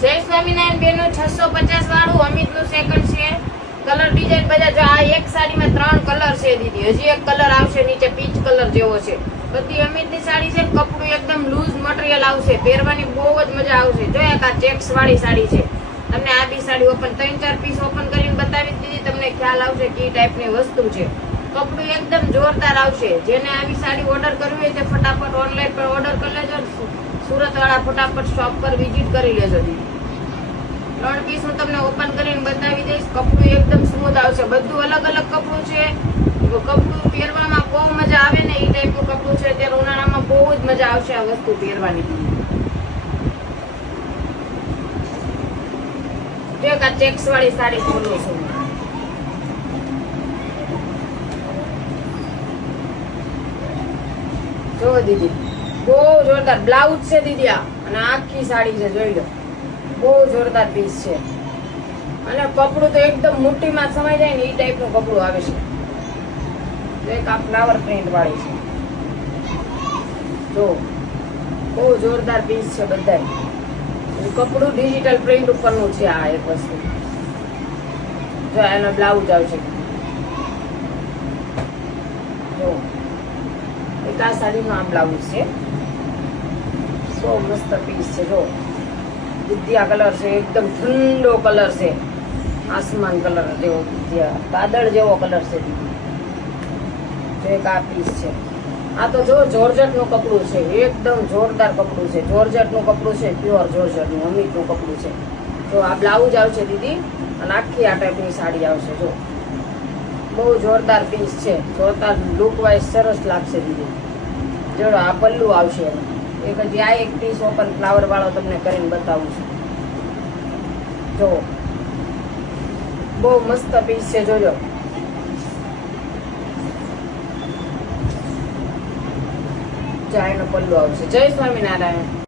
જય સ્વામિનારાયણ બેનો 650 વાળું અમિત નું સેકન્ડ છે. કલર ડિઝાઇન બધા જો આ એક સાડીમાં 3 કલર છે દીદી. હજી એક કલર આવશે નીચે પીચ કલર જેવો છે. બધી અમિત ની સાડી છે. કપડું એકદમ લૂઝ મટીરિયલ આવશે, પહેરવાની બહુ જ મજા આવશે. જો એક આ ચેક્સ વાળી સાડી છે. તમને આ બી સાડી ઓપન 3-4 પીસ ઓપન કરીને બતાવી દીધી, તમને ખ્યાલ આવશે કે ટાઈપ ની વસ્તુ છે. કપડું એકદમ જોરદાર આવશે. જેને આવી સાડી ઓર્ડર કરવી હોય તે ફટાફટ ઓનલાઈન પર ઓર્ડર કરી લેજો. સુરત વાળા ફટાફટ શોપ પર વિઝિટ કરી લેજો દીદી. 3 પીસ હું તમને ઓપન કરીને બતાવી દઈશ. કપડું એકદમ સ્મૂથ આવશે. બધું અલગ અલગ કપડું છે. કપડું પહેરવામાં બહુ મજા આવે ને એ ટાઈપનું કપડું છે. ત્યારે ઉનાળામાં બહુ જ મજા આવશે આ વસ્તુ પહેરવાની. જો આ ચેક્સ વાળી સાડી ખોલું છું. જો દીદી બહુ જોરદાર બ્લાઉઝ છે દીદી આ, અને આખી સાડી છે. જોઈ લો, બહુ જોરદાર પીસ છે. અને કપડું તો એકદમ મુઠ્ઠીમાં સમાઈ જાય ને એ ટાઈપનું કપડું આવે છે. એક આ ફ્લાવર પ્રિન્ટ વાળી છે. જો બહુ જોરદાર પીસ છે બધા. કપડું ડિજિટલ પ્રિન્ટ ઉપરનું છે. આ એક વસ્તુ જો એનો બ્લાઉઝ આવશે. જો એક આ સાડીનો આ બ્લાઉઝ છે. બહુ મસ્ત પીસ છે. જો વિદ્યા કલર છે, એકદમ ઠંડો કલર છે. આસમાન કલર જેવો, વિદ્યા વાદળ જેવો કલર છે. જો એક આ પીસ છે. આ તો જો જોર્જટ નું કપડું છે. એકદમ જોરદાર કપડું છે. જોર્જટ નું કપડું છે, પ્યોર જોર્જટ નું અમિત નું કપડું છે. જો આ બ્લાઉઝ આવશે દીદી, અને આખી આ ટાઈપની સાડી આવશે. જો બહુ જોરદાર પીસ છે. જોરદાર લુક વાઇઝ સરસ લાગશે દીદી. જોડો આ પલ્લુ આવશે. એક હજી આ એક પીસ ઓપન ફ્લાવર વાળો તમને કરીને બતાવું છું. જો બહુ મસ્ત પીસ છે. જોજો એનો પલ્લુ આવશે. જય સ્વામિનારાયણ.